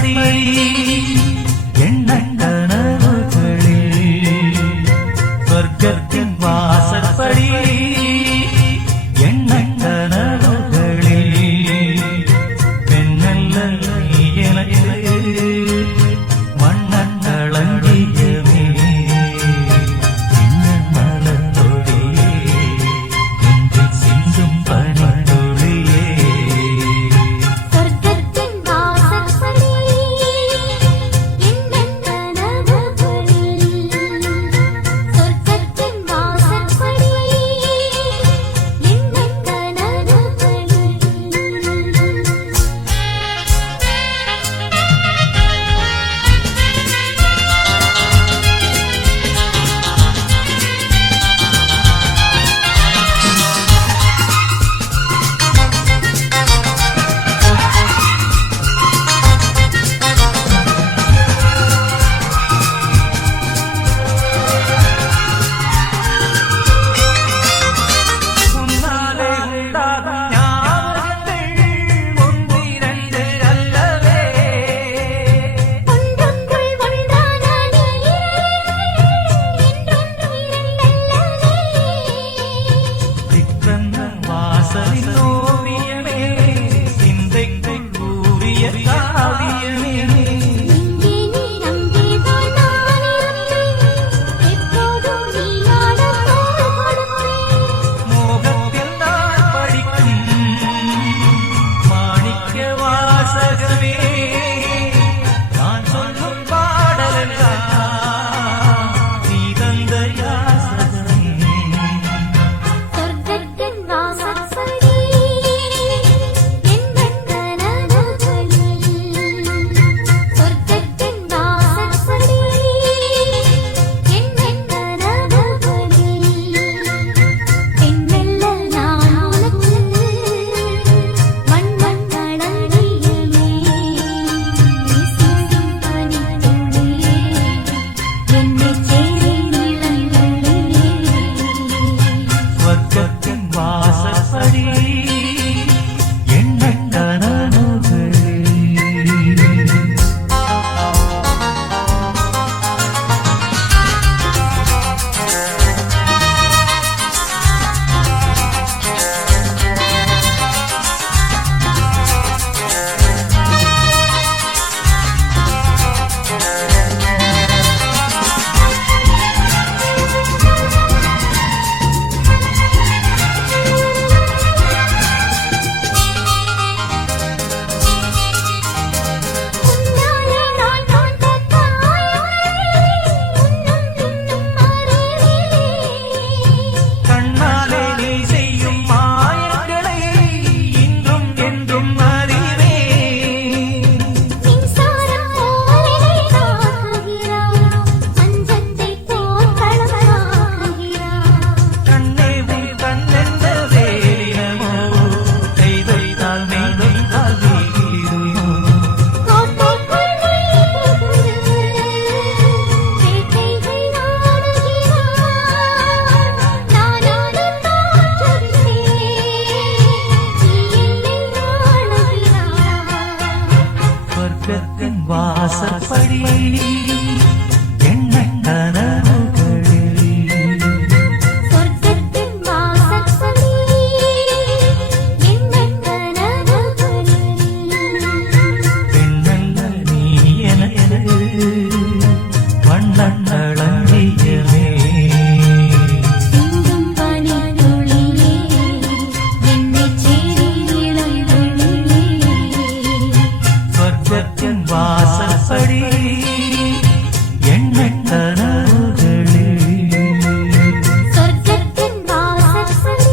வாசப்படி எண்ண கனவுகளில் சொர்க்கத்தின் வாசப்படி எண்ண கனவுகளில் பெண்ணல்ல நீ எனக்கு வண்ண களஞ்சியமே சின்ன மலர்தொழியே இன்று சிந்தும் பனிதொழியே வாசப்படி எண்ண கனவுகளில் சொர்க்கத்தின் வாசப்படி எண்ண கனவுகளில் பெண்ணல்ல நீ எனக்கு வண்ண களஞ்சியமே சிந்தும் பனித்துளியே என்னைச் சேரி இளந்தொழிலே சொர்க்கத்தின் வாசப்படி எண்ண கனவுகளில் சொர்க்கத்தின் வாசப்படி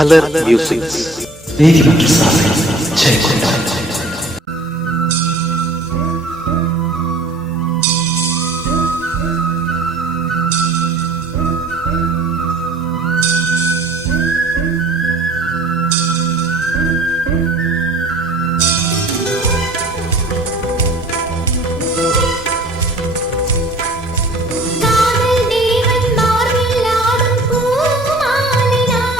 மலர் மியூசிக். நீதிமன்ற சாலை ஜெயகொண்டா. காதல் தேவன் மார்பில் ஆடும் பூமாலைதான்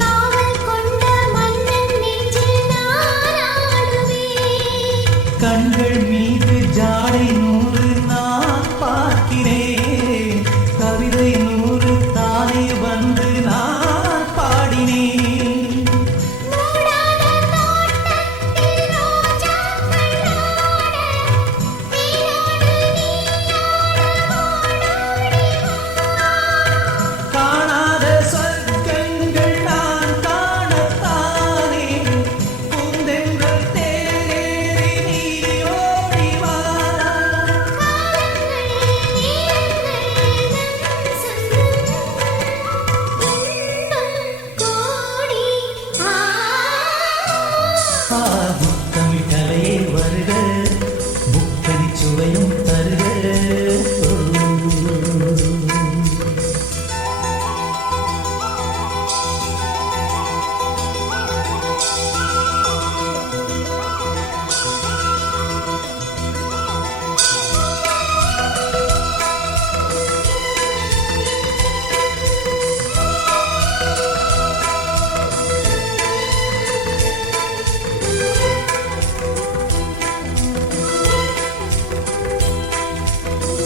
காவல் கொண்ட மன்னன் நெஞ்சில் நான் ஆடுவேன். கண்கள் மீது ஜாடை 100 நான் பார்க்கிறேன். கவிதை 100 தானே வந்து நான் பாடினேன். மூடாத தோட்டத்தில் ரோஜாக்கள் ஆட, தேனோடு காணாத சொர்க்கங்கள் நான் காணத்தானே. பூந்தென்றல் தேரேறி நீ ஓடி வா. முத்தமிட்டலையே வருக, முத்தடி சுவையும் தருக.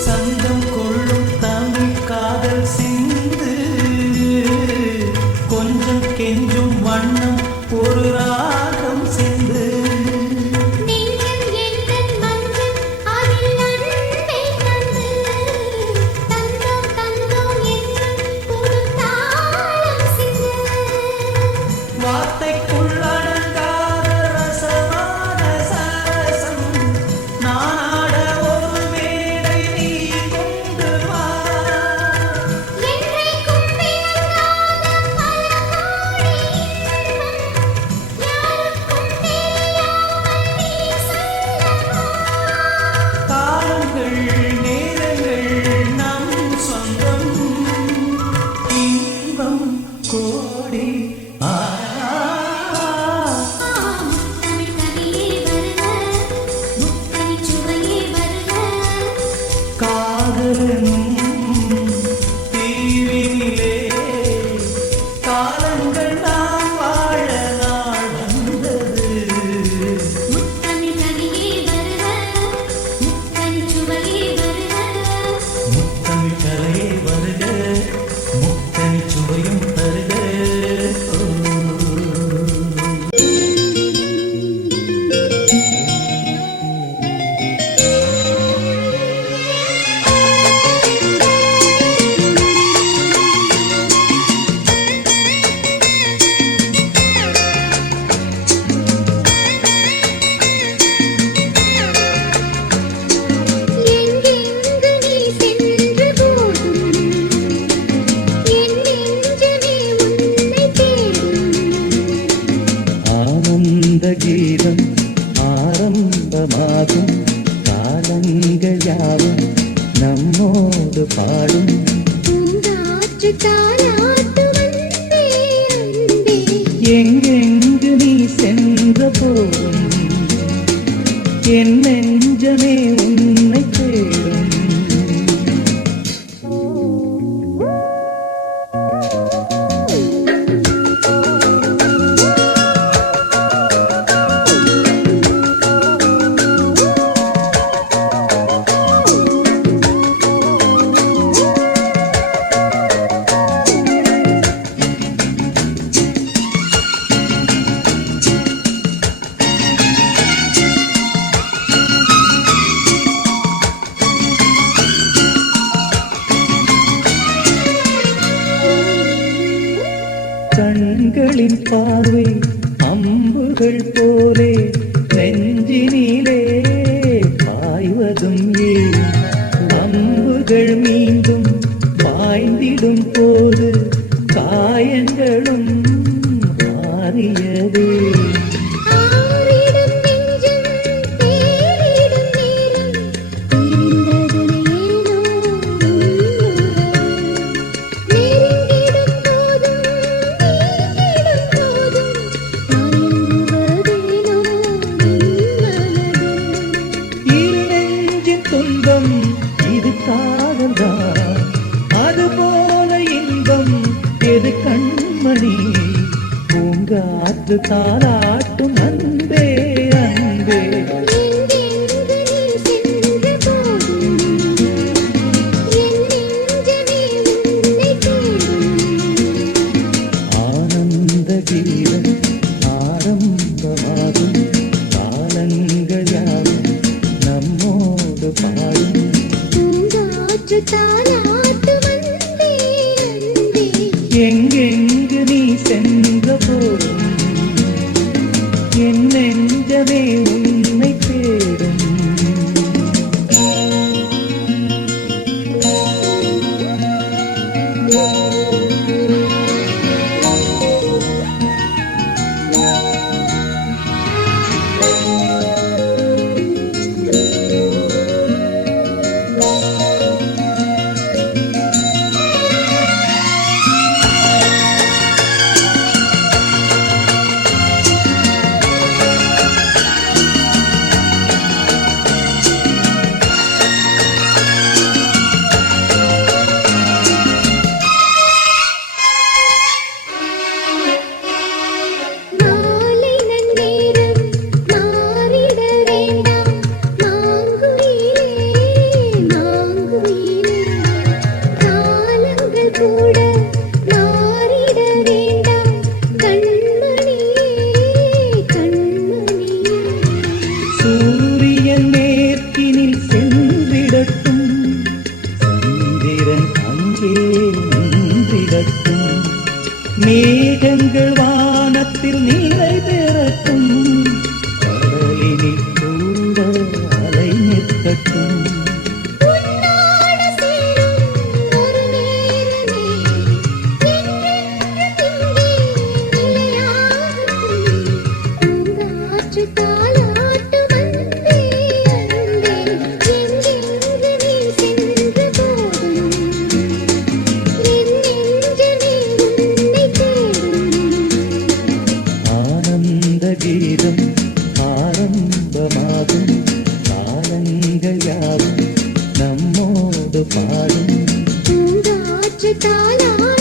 சங்கம் கொள்ளும் தமிழ் காதல் சிந்து, கொஞ்சம் கெஞ்சும் வண்ணம் ஒரு ராகம் சிந்து. நெஞ்சம் எந்தன் மஞ்சள் அதில் அன்பை தந்து, தந்தோம் தந்தோம் என்றும் புது தாளம் சிந்து. வார்த்தைக்குள்ளடங்காத ரசமான சரசம் நானாட ஒரு மேடை நீ கொண்டு வா. என்றைக்கும் விளங்காத பல கோடி இன்பம், யாருக்கும் தெரியாமல் நீ சொல்லவா. காலங்கள் நேரங்கள் நம் சொந்தம், இன்பம் கோடி. முத்தமிழ் கவியே வருக, முத்தடி சுவையே வருக. காதலனும் தீவினிலே காலங்கள் நாம் வாழ நாள் வந்தது. முத்தமிழ் கவியே வருக, முத்தடி சுவையே வருக. முத்தமிழ் கலையே வருக, முத்தனி சுவையும் தருக. எங்கெங்கு நீ சென்ற போதும் என் நெஞ்சமே உன்னை தேடும். ஆனந்த கீதம் ஆரம்பமாகும், காலங்கள் யாவும் நம்மோடு பாடும். பூங்காற்று தாலாட்டு வந்தே அன்பே. எங்கெங்கு நீ சென்ற போதும் என் நெஞ்சமே உன்னை தேடும். கண்களின் பார்வை அம்புகள் போலே நெஞ்சினிலே பாய்வதும் ஏன்? அம்புகள் மீண்டும் பாய்ந்திடும் போது காயங்களும் வந்து தாலாட்டும் அன்பே அன்பே. எங்கெங்கு நீ சென்ற போதும் என் நெஞ்சமே உன்னை தேடும். ஆனந்த கீதம் ஆரம்பமாகும் காலங்கள் யாவும் நம்மோடு பாடும். பூங்காற்று தாலாட்டும் அன்பே அன்பே. எங்கெங்கு நீ சென்ற போதும் என் நெஞ்சமே உன்னை தேடும். மாலை நன்னேரம் மாறிட வேண்டாம் மாங்குயிலே மாங்குயிலே. காலங்கள் கூட மாறிட வேண்டாம் கண்மணியே கண்மணியே. சூரியன் மேற்கினில் சென்றிடட்டும் சந்திரன் அங்கே நின்றிடட்டும். மேகங்கள் வானத்தில் நிலை பெறட்டும் கடலினில் கூட அலை நிற்கட்டும். உன்னோடு சேரும் ஒரு நேரமே என்றென்றும் இங்கே நிலையாகும். பூங்காற்று தாலாட்டும் அன்பே அன்பே. எங்கெங்கு நீ சென்ற போதும் என் நெஞ்சமே உன்னை தேடும். ஆனந்த கீதம் ஆரம்பமாகும் காலங்கள் யாவும் நம்மோடு பாடும். பூங்காற்று தாலாட்டும்